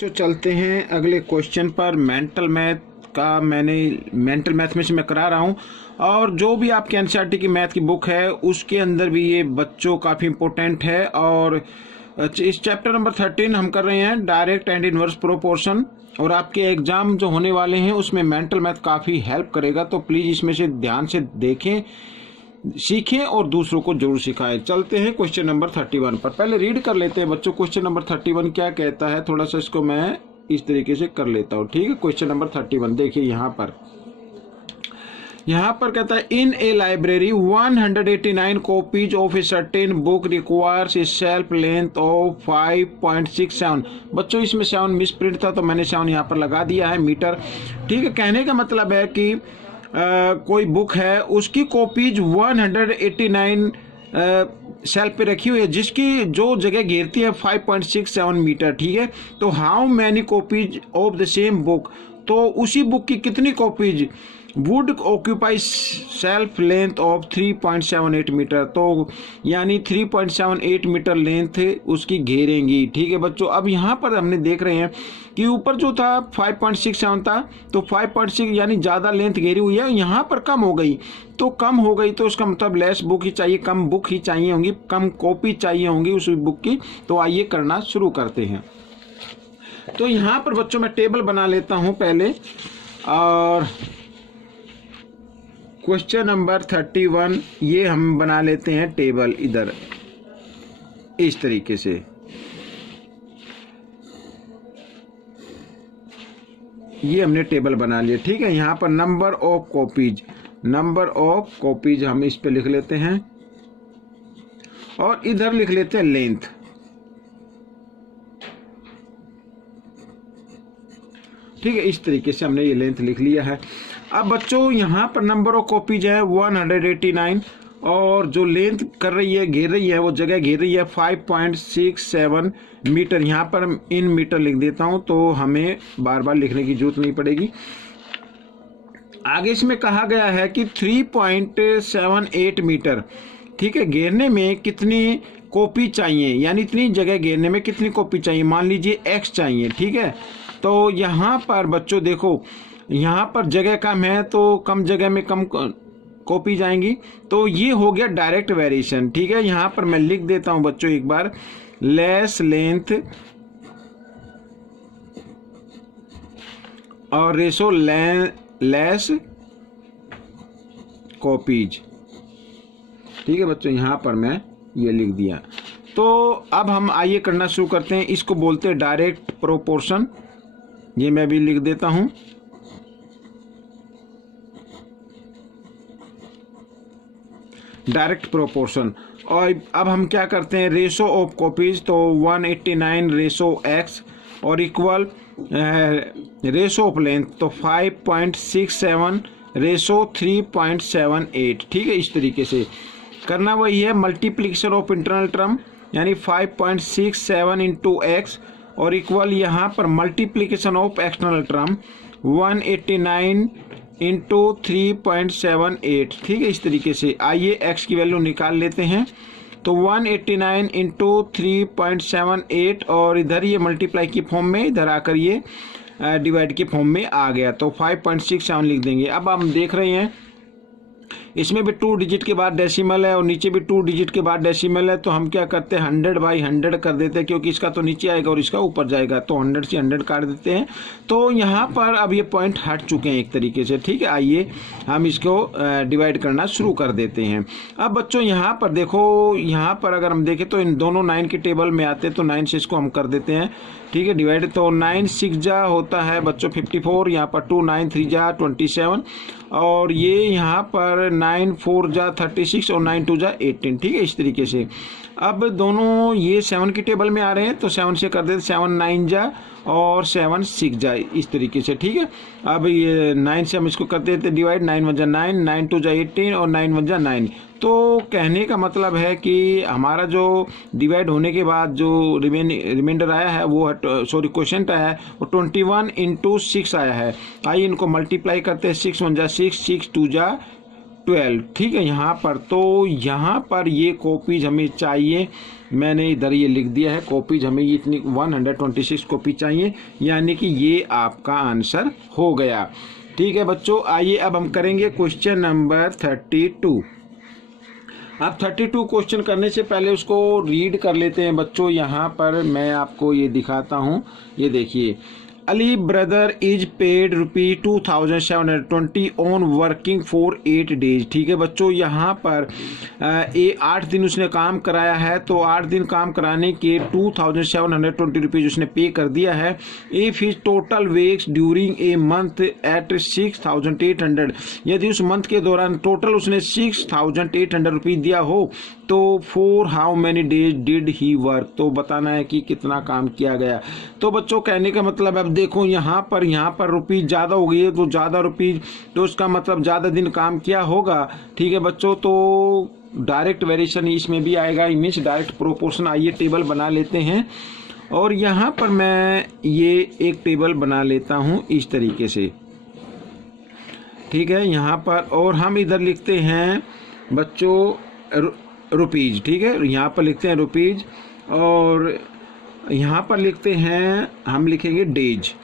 तो चलते हैं अगले क्वेश्चन पर। मेंटल मैथ में से मैं करा रहा हूँ, और जो भी आपके एनसीईआरटी की मैथ की बुक है उसके अंदर भी ये बच्चों काफ़ी इंपॉर्टेंट है। और इस चैप्टर नंबर 13 हम कर रहे हैं डायरेक्ट एंड इनवर्स प्रोपोर्शन, और आपके एग्जाम जो होने वाले हैं उसमें मेंटल मैथ काफ़ी हेल्प करेगा। तो प्लीज़ इसमें से ध्यान से देखें, सीखें और दूसरों को जरूर सिखाएं। चलते हैं क्वेश्चन नंबर 31 पर। पहले रीड कर लेते हैं बच्चों, क्वेश्चन नंबर 31 क्या कहता है। थोड़ा सा इसको मैं इस तरीके से कर लेता हूँ, ठीक है। क्वेश्चन नंबर 31 देखिए यहाँ पर कहता है in a library 189 copies of a certain book requires a shelf length of 5.67। बच्चों इसमें 7 मिस प्रिंट था तो मैंने 7 यहाँ पर लगा दिया है मीटर, ठीक है। कहने का मतलब है कि कोई बुक है उसकी कॉपीज 189 शेल्फ पे रखी हुई है, जिसकी जो जगह घेरती है 5.67 मीटर, ठीक है। तो how many copies of the same book, तो उसी बुक की कितनी copies would occupy shelf length of 3.78 metre, तो यानी 3.78 मीटर लेंथ उसकी घेरेंगी, ठीक है बच्चों। अब यहाँ पर हमने देख रहे हैं कि ऊपर जो था 5.67 था, तो 5.6 यानी ज़्यादा लेंथ घेरी हुई है, यहाँ पर कम हो गई। तो कम हो गई तो उसका मतलब लेस बुक ही चाहिए, कम बुक ही चाहिए होंगी, कम कॉपी चाहिए होंगी उस बुक की। तो आइए करना शुरू करते हैं। तो यहाँ पर बच्चों मैं टेबल बना लेता हूँ पहले, और क्वेश्चन नंबर 31 ये हम बना लेते हैं टेबल इधर इस तरीके से। ये हमने टेबल बना लिया, ठीक है। यहाँ पर नंबर ऑफ कॉपीज हम इस पे लिख लेते हैं, और इधर लिख लेते हैं लेंथ, ठीक है। इस तरीके से हमने ये लेंथ लिख लिया है। अब बच्चों यहाँ पर नंबर ऑफ कॉपीज है 189, और जो लेंथ कर रही है, घेर रही है, वो जगह घेर रही है 5.67 मीटर। यहाँ पर इन मीटर लिख देता हूँ तो हमें बार बार लिखने की जरूरत नहीं पड़ेगी। आगे इसमें कहा गया है कि 3.78 मीटर, ठीक है, घेरने में कितनी कॉपी चाहिए, यानी इतनी जगह घेरने में कितनी कॉपी चाहिए। मान लीजिए x चाहिए, ठीक है। तो यहाँ पर बच्चों देखो, यहाँ पर जगह कम है तो कम जगह में कम कॉपी जाएंगी, तो ये हो गया डायरेक्ट वेरिएशन, ठीक है। यहाँ पर मैं लिख देता हूँ बच्चों एक बार, लेस लेंथ और रेशो लेस कॉपीज, ठीक है बच्चों। यहाँ पर मैं ये लिख दिया। तो अब हम आइए करना शुरू करते हैं। इसको बोलते हैं डायरेक्ट प्रोपोर्शन, ये मैं भी लिख देता हूं। Direct proportion. और अब हम क्या करते हैं, रेशो ऑफ कॉपीज, तो 189 रेशो x और इक्वल रेशो ऑफ लेंथ, तो 5.67 रेशो 3.78, ठीक है। इस तरीके से करना वही है। मल्टीप्लिकेशन ऑफ इंटरनल टर्म यानी 5.67 इंटू x और इक्वल यहाँ पर multiplication of external term 189 into 3.78, ठीक है। इस तरीके से आइए x की वैल्यू निकाल लेते हैं। तो 189 इंटू 3.78 और इधर ये मल्टीप्लाई की फॉर्म में, इधर आकर ये डिवाइड के फॉर्म में आ गया, तो 5.67 लिख देंगे। अब हम देख रहे हैं इसमें भी 2 डिजिट के बाद डेसिमल है और नीचे भी 2 डिजिट के बाद डेसिमल है, तो हम क्या करते हैं 100/100 कर देते हैं, क्योंकि इसका तो नीचे आएगा और इसका ऊपर जाएगा, तो 100 से 100 काट देते हैं। तो यहाँ पर अब ये पॉइंट हट चुके हैं एक तरीके से, ठीक है। आइए हम इसको डिवाइड करना शुरू कर देते हैं। अब बच्चों यहाँ पर देखो, यहाँ पर अगर हम देखें तो इन दोनों 9 के टेबल में आते हैं, तो 9 से इसको हम कर देते हैं, ठीक है, डिवाइड। तो 9 6 जा होता है बच्चों 54, यहाँ पर 2 9 3 जा 27, और ये यहाँ पर 9 4 जा 36 और 9 2 जा 18, ठीक है। इस तरीके से अब दोनों ये 7 की टेबल में आ रहे हैं, तो 7 से कर देते, 7 9 जा और 7 6 जा, इस तरीके से, ठीक है। अब ये 9 से हम इसको कर देते डिवाइड, 9 1 जा 9, 9 2 जा 18 और 9 1 जा 9। तो कहने का मतलब है कि हमारा जो डिवाइड होने के बाद जो रिमाइंडर आया है वो, सॉरी क्वेश्चन आया है वो 21 इंटू 6 आया है। आइए इनको मल्टीप्लाई करते हैं, 6 1 जा 6, 6 2 जा 12, ठीक है। यहाँ पर तो यहाँ पर ये कॉपीज हमें चाहिए, मैंने इधर ये लिख दिया है कॉपीज हमें ये इतनी 126 कॉपी चाहिए, यानी कि ये आपका आंसर हो गया। ठीक है बच्चों, आइए अब हम करेंगे क्वेश्चन नंबर 32। अब 32 क्वेश्चन करने से पहले उसको रीड कर लेते हैं बच्चों। यहाँ पर मैं आपको ये दिखाता हूँ, ये देखिए, Ali brother is paid ₹2720 on working for 8 days. ठीक है बच्चों, यहाँ पर 8 दिन उसने काम कराया है, तो 8 दिन काम कराने के 2720 रुपीज उसने पे कर दिया है। If his total wages during a month at 6800, यदि उस मंथ के दौरान टोटल उसने 6800 रुपीज दिया हो, तो for how many days did he work, तो बताना है कि कितना काम किया गया। तो बच्चों कहने का मतलब अब देखो यहाँ पर रुपीज ज़्यादा हो गई है, तो ज़्यादा रुपीज तो उसका मतलब ज़्यादा दिन काम किया होगा। ठीक है बच्चों, तो डायरेक्ट वेरिएशन इसमें भी आएगा, मीन्स डायरेक्ट प्रोपोर्शन। आइए टेबल बना लेते हैं, और यहाँ पर मैं ये एक टेबल बना लेता हूँ इस तरीके से। ठीक है, यहाँ पर और हम इधर लिखते हैं बच्चों रुपीज। ठीक है, यहाँ पर लिखते हैं रुपीज, और यहाँ पर लिखते हैं, हम लिखेंगे डेज।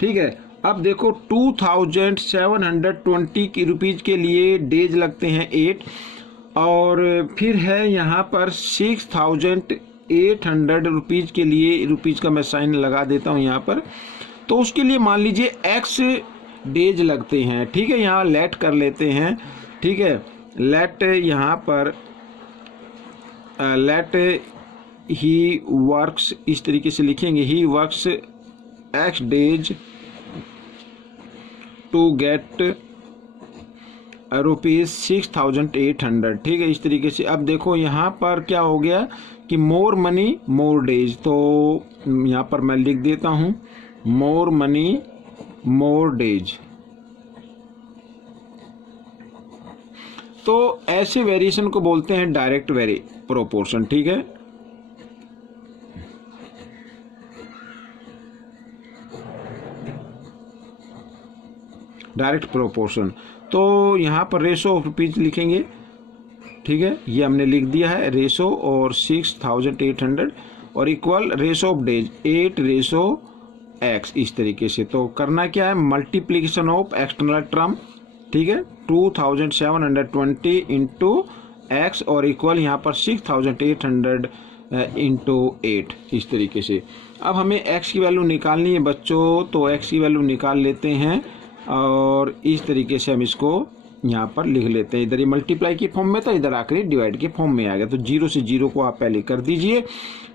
ठीक है, अब देखो 2720 की रुपीज के लिए डेज लगते हैं 8, और फिर है यहाँ पर 6800 रुपीज के लिए, रुपीज का मैं साइन लगा देता हूँ यहाँ पर, तो उसके लिए मान लीजिए x डेज लगते हैं। ठीक है, यहाँ लेट कर लेते हैं। ठीक है, लेट यहाँ पर लेट ही वर्क्स इस तरीके से लिखेंगे, he works x days to get ₹6800। ठीक है, इस तरीके से। अब देखो यहाँ पर क्या हो गया कि मोर मनी मोर डेज, तो यहाँ पर मैं लिख देता हूँ मोर मनी मोर डेज। तो ऐसे वेरिएशन को बोलते हैं डायरेक्ट प्रोपोर्शन। ठीक है, डायरेक्ट प्रोपोर्शन। तो यहाँ पर रेशो ऑफ रुपीज लिखेंगे। ठीक है, ये हमने लिख दिया है रेशो, और 6800 और equal ratio of days 8 ratio x, इस तरीके से। तो करना क्या है, मल्टीप्लीकेशन ऑफ एक्सटर्नल टर्म। ठीक है, 2720 इंटू x और इक्वल यहाँ पर 6800 इंटू 8, इस तरीके से। अब हमें x की वैल्यू निकालनी है बच्चों, तो x की वैल्यू निकाल लेते हैं, और इस तरीके से हम इसको यहाँ पर लिख लेते हैं। इधर ये मल्टीप्लाई की फॉर्म में था, इधर आकर डिवाइड के फॉर्म में आ गया, तो 0 से 0 को आप पहले कर दीजिए।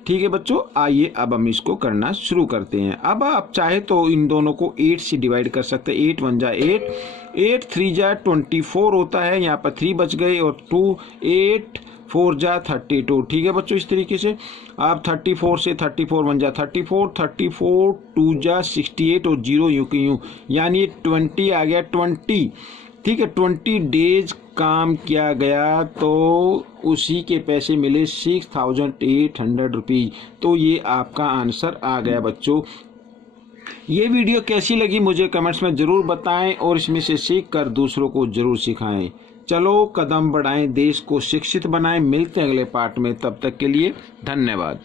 ठीक है बच्चों, आइए अब हम इसको करना शुरू करते हैं। अब आप चाहे तो इन दोनों को 8 से डिवाइड कर सकते हैं। 8 1 जा 8, 8 3 जा 24 होता है, यहाँ पर 3 बच गए, और 2 8 4 जा 32। ठीक है बच्चों, इस तरीके से। आप 34 से 34 1 जा 34, 34 2 जा 68, और 0 यूं की यूं, यानी 20 आ गया 20। ठीक है, 20 डेज काम किया गया, तो उसी के पैसे मिले 6800 रुपीज। तो ये आपका आंसर आ गया बच्चों। ये वीडियो कैसी लगी मुझे कमेंट्स में जरूर बताएं, और इसमें से सीख कर दूसरों को जरूर सिखाएं। चलो कदम बढ़ाएं, देश को शिक्षित बनाएं। मिलते हैं अगले पार्ट में, तब तक के लिए धन्यवाद।